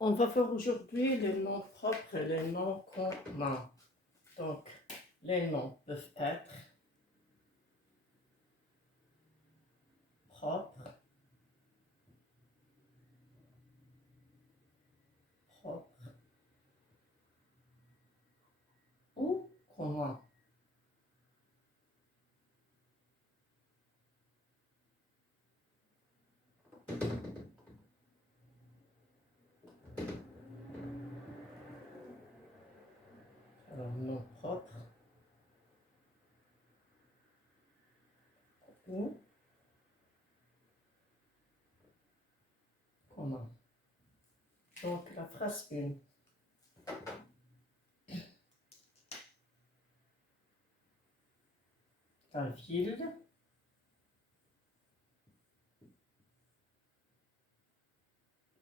On va voir aujourd'hui les noms propres et les noms communs. Donc, les noms peuvent être propres, propres ou communs. Alors, nom propre ou commun. Donc, la phrase 1. La ville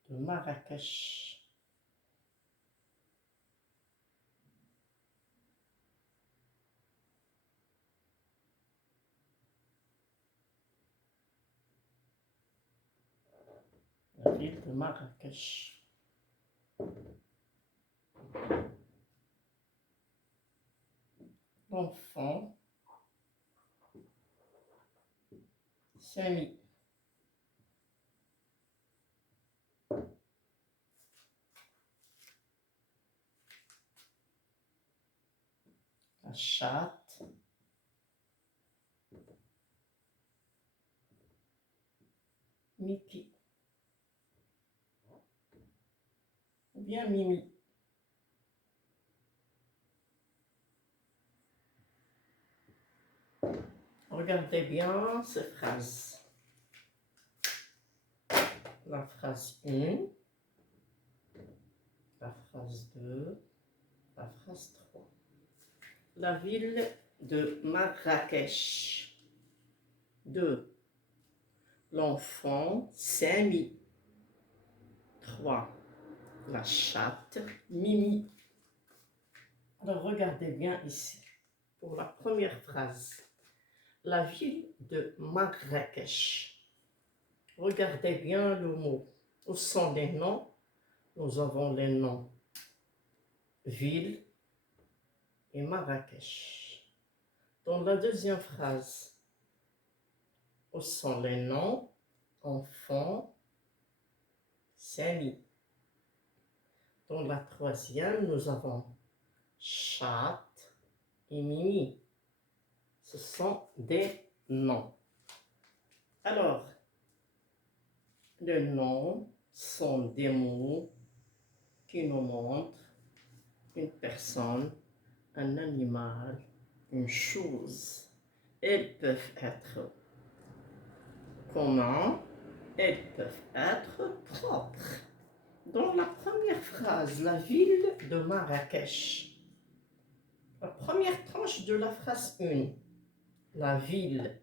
de Marrakech. La ville de Marrakech. L'enfant Samy. La chatte Mickey. Ou bien Mimi. Regardez bien ces phrases. La phrase 1, la phrase 2, la phrase 3. La ville de Marrakech. 2. L'enfant Samy. 3. La chatte Mimi. Alors regardez bien ici. Pour la première phrase. La ville de Marrakech. Regardez bien le mot. Où sont les noms? Nous avons les noms ville et Marrakech. Dans la deuxième phrase, où sont les noms enfant Samy. Dans la troisième, nous avons chatte et Mimi. Ce sont des noms. Alors, les noms sont des mots qui nous montrent une personne, un animal, une chose. Elles peuvent être communs, elles peuvent être propres. Dans la première phrase, la ville de Marrakech. La première tranche de la phrase 1, la ville.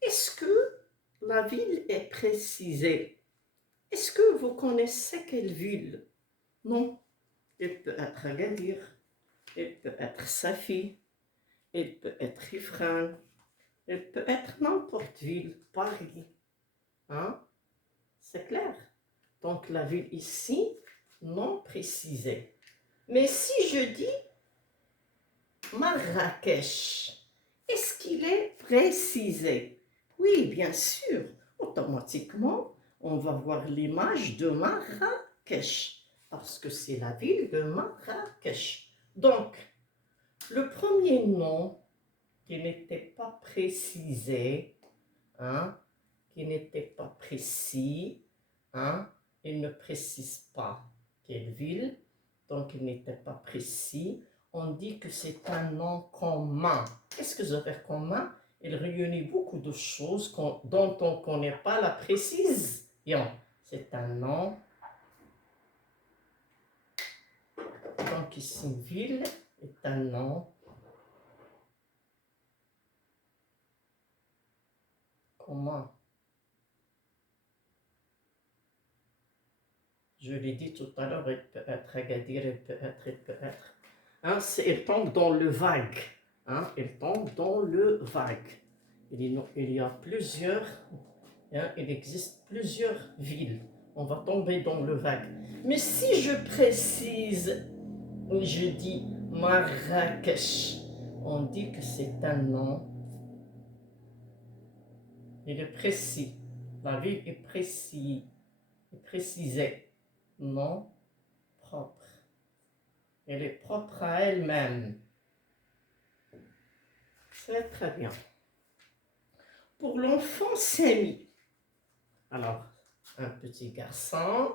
Est-ce que la ville est précisée? Est-ce que vous connaissez quelle ville? Non. Elle peut être Agadir, elle peut être Safi, elle peut être Ifrane, elle peut être n'importe ville, Paris. Hein? C'est clair? Donc la ville ici, non précisée. Mais si je dis Marrakech, est-ce qu'il est précisé? Oui, bien sûr. Automatiquement, on va voir l'image de Marrakech, parce que c'est la ville de Marrakech. Donc, le premier nom qui n'était pas précisé, hein, qui n'était pas précis, hein, il ne précise pas quelle ville, donc il n'était pas précis. On dit que c'est un nom commun. Qu'est-ce que ça veut dire commun? Il réunit beaucoup de choses dont on ne connaît pas la précision. C'est un nom. Donc ici, ville est un nom commun. Je l'ai dit tout à l'heure, il peut être Agadir, il peut être. Hein, il tombe dans le vague. Hein, il tombe dans le vague. Il y a plusieurs, hein, il existe plusieurs villes. on va tomber dans le vague. Mais si je précise, je dis Marrakech, on dit que c'est un nom. Il est précis. La ville est précisée. Nom propre. Elle est propre à elle-même. C'est très bien. Pour l'enfant Samy, alors, un petit garçon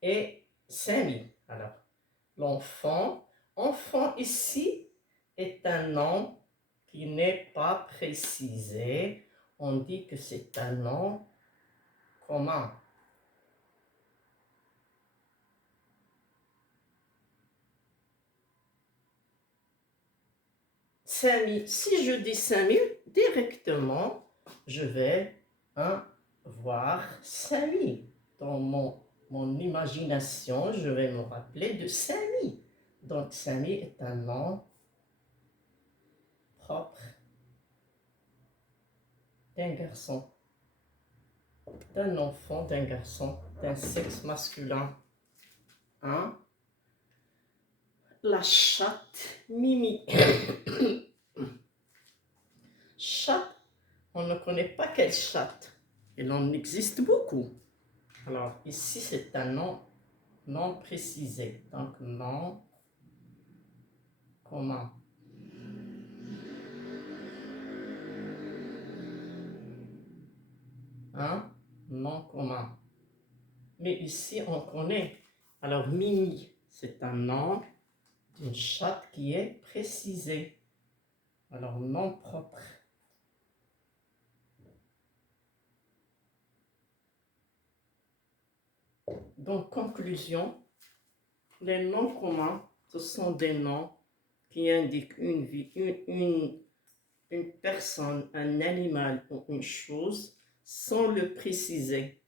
et Samy. Alors, l'enfant, enfant ici est un nom qui n'est pas précisé. On dit que c'est un nom commun. Samy, si je dis Samy, directement, je vais voir Samy. Dans mon imagination, je vais me rappeler de Samy. Donc, Samy est un nom propre d'un garçon, d'un enfant, d'un garçon, d'un sexe masculin. La chatte Mimi. Chatte, on ne connaît pas quelle chatte. Il en existe beaucoup. Alors, ici, c'est un nom non précisé. Donc, nom commun. Nom commun. Mais ici, on connaît. Alors, Mimi, c'est un nom d'une chatte qui est précisé. Alors, nom propre. Donc, conclusion, les noms communs, ce sont des noms qui indiquent une vie, une personne, un animal ou une chose sans le préciser.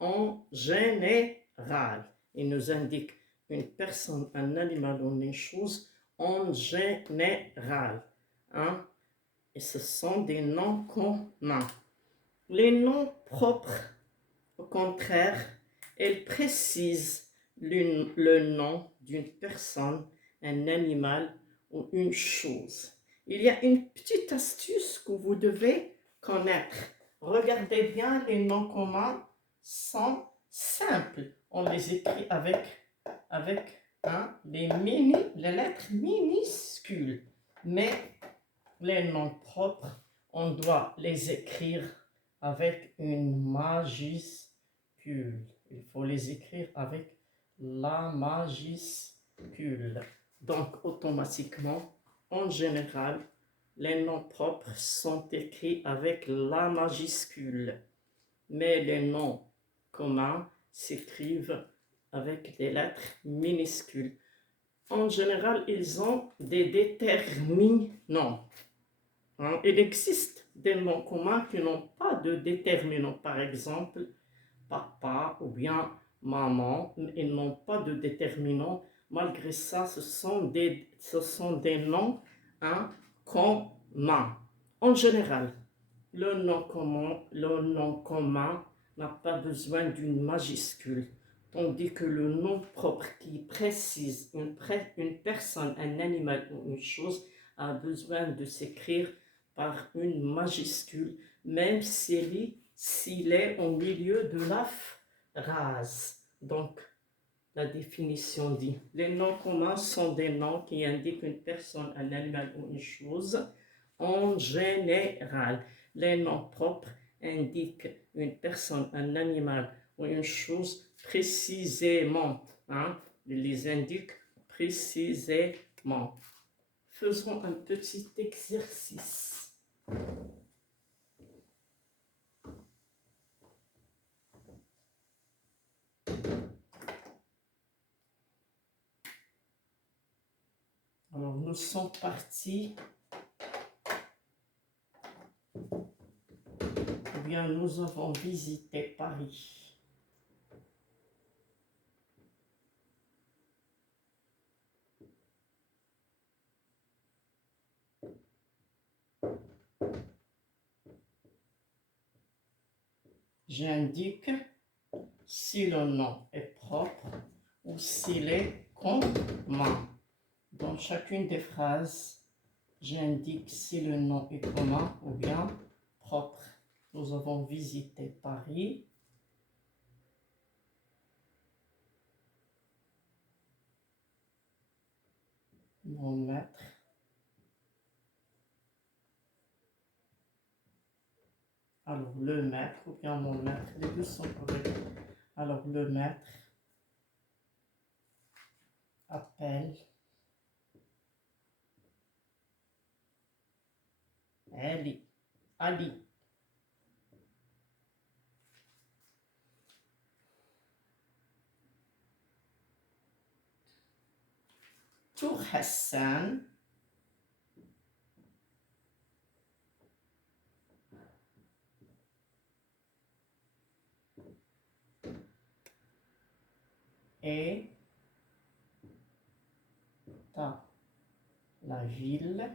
En général, il nous indique une personne, un animal ou une chose en général. Et ce sont des noms communs. Les noms propres, au contraire, elles précisent le nom d'une personne, un animal ou une chose. Il y a une petite astuce que vous devez connaître. Regardez bien, les noms communs sont simples. On les écrit avec les lettres minuscules. Mais les noms propres, on doit les écrire avec une majuscule. Il faut les écrire avec la majuscule. Donc, automatiquement, en général, les noms propres sont écrits avec la majuscule. Mais les noms communs s'écrivent avec des lettres minuscules. En général, ils ont des déterminants. Il existe des noms communs qui n'ont pas de déterminant. Par exemple, papa ou bien maman, ils n'ont pas de déterminant. Malgré ça, ce sont des noms communs. En général, le nom commun n'a pas besoin d'une majuscule, tandis que le nom propre qui précise une personne, un animal ou une chose a besoin de s'écrire par une majuscule, même s'il est au milieu de la phrase. Donc, la définition dit, les noms communs sont des noms qui indiquent une personne, un animal ou une chose en général. Les noms propres indiquent une personne, un animal ou une chose précisément. Ils les indiquent précisément. Faisons un petit exercice. Alors, nous sommes partis. Eh bien, nous avons visité Paris. J'indique si le nom est propre ou s'il est commun. Dans chacune des phrases, j'indique si le nom est commun ou bien propre. Nous avons visité Paris. Mon maître. Alors, le maître ou bien mon maître, les deux sont corrects. Alors, le maître appelle Ali. Ali. Tour Hassan. Et la ville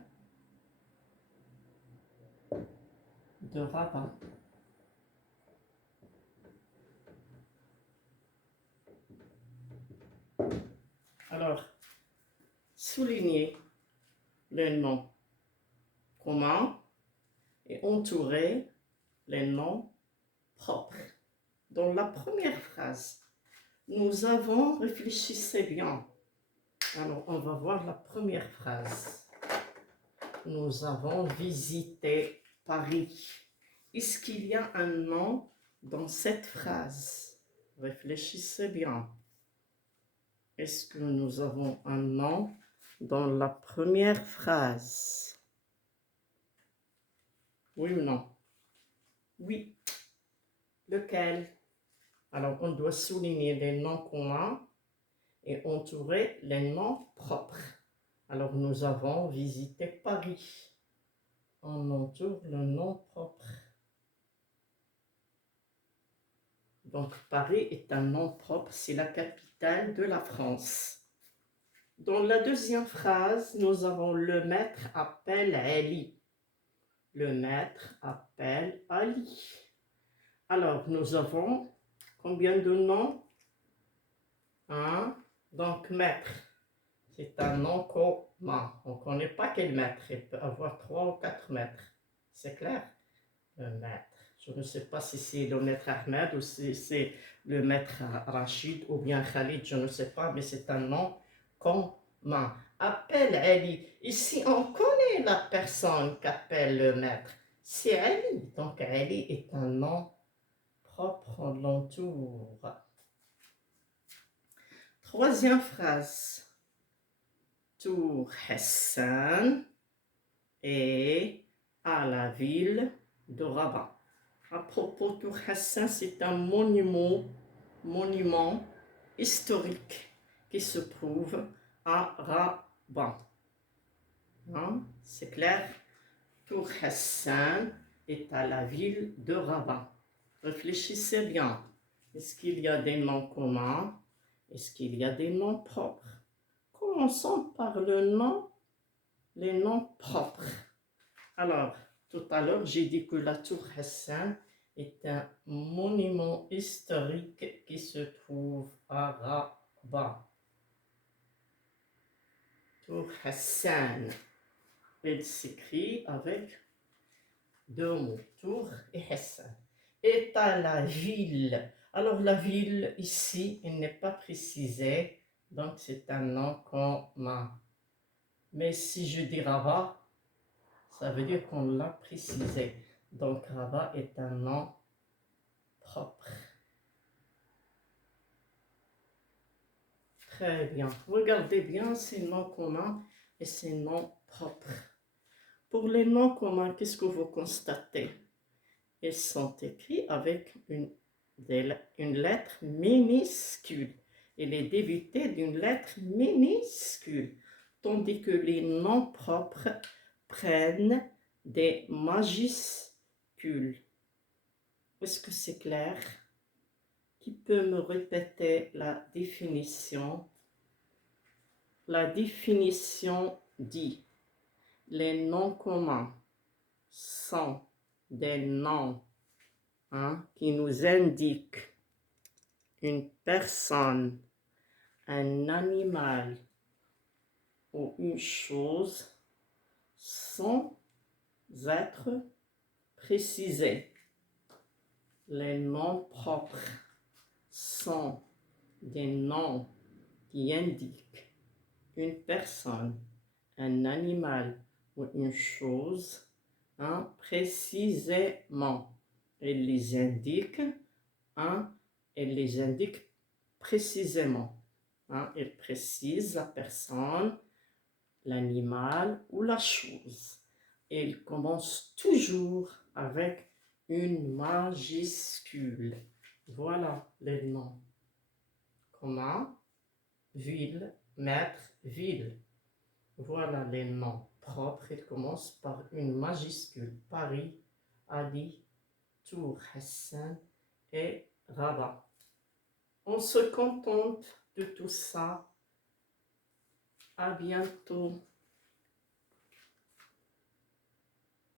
de Rabat. Alors, soulignez le nom commun et entourez les noms propres. Dans la première phrase, nous avons, réfléchissez bien. Alors, on va voir la première phrase. Nous avons visité Paris. Est-ce qu'il y a un nom dans cette phrase? Réfléchissez bien. Est-ce que nous avons un nom dans la première phrase? Oui ou non? Oui. Lequel? Alors, on doit souligner les noms communs et entourer les noms propres. Alors, nous avons visité Paris. On entoure le nom propre. Donc, Paris est un nom propre, c'est la capitale de la France. Dans la deuxième phrase, nous avons le maître appelle Ali. Le maître appelle Ali. Alors, nous avons combien de noms? Un. Donc, maître, c'est un nom commun. On ne connaît pas quel maître. Il peut avoir 3 ou 4 maîtres. C'est clair? Le maître. Je ne sais pas si c'est le maître Ahmed ou si c'est le maître Rachid ou bien Khalid, je ne sais pas, mais c'est un nom commun. Appelle Ali. Ici, on connaît la personne qu'appelle le maître. C'est Ali. Donc, Ali est un nom propre, on l'entoure. Troisième phrase. Tour Hassan est à la ville de Rabat. À propos, Tour Hassan, c'est un monument historique qui se trouve à Rabat. Hein? C'est clair? Tour Hassan est à la ville de Rabat. Réfléchissez bien. Est-ce qu'il y a des noms communs? Est-ce qu'il y a des noms propres? Commençons par les noms propres. Alors, tout à l'heure, j'ai dit que la tour Hassan est un monument historique qui se trouve à Rabat. Tour Hassan. Elle s'écrit avec 2 mots, tour et Hassan. Est à la ville. Alors, la ville, ici, il n'est pas précisé, donc c'est un nom commun. Mais si je dis Rabat, ça veut dire qu'on l'a précisé. Donc, Rabat est un nom propre. Très bien. Regardez bien ces noms communs et ces noms propres. Pour les noms communs, qu'est-ce que vous constatez? Ils sont écrits avec une lettre minuscule. Il est débité d'une lettre minuscule. Tandis que les noms propres prennent des majuscules. Est-ce que c'est clair? Qui peut me répéter la définition? La définition dit: les noms communs sont des noms qui nous indiquent une personne, un animal ou une chose sans être précisés. Les noms propres sont des noms qui indiquent une personne, un animal ou une chose précisément. Elle les indique, elle les indique précisément. Elle précise la personne, l'animal ou la chose. Elle commence toujours avec une majuscule. Voilà les noms. Comment? Ville, maître, ville. Voilà les noms propres. Ils commencent par une majuscule. Paris, Ali, Tour, Hassan et Rabat. On se contente de tout ça. À bientôt.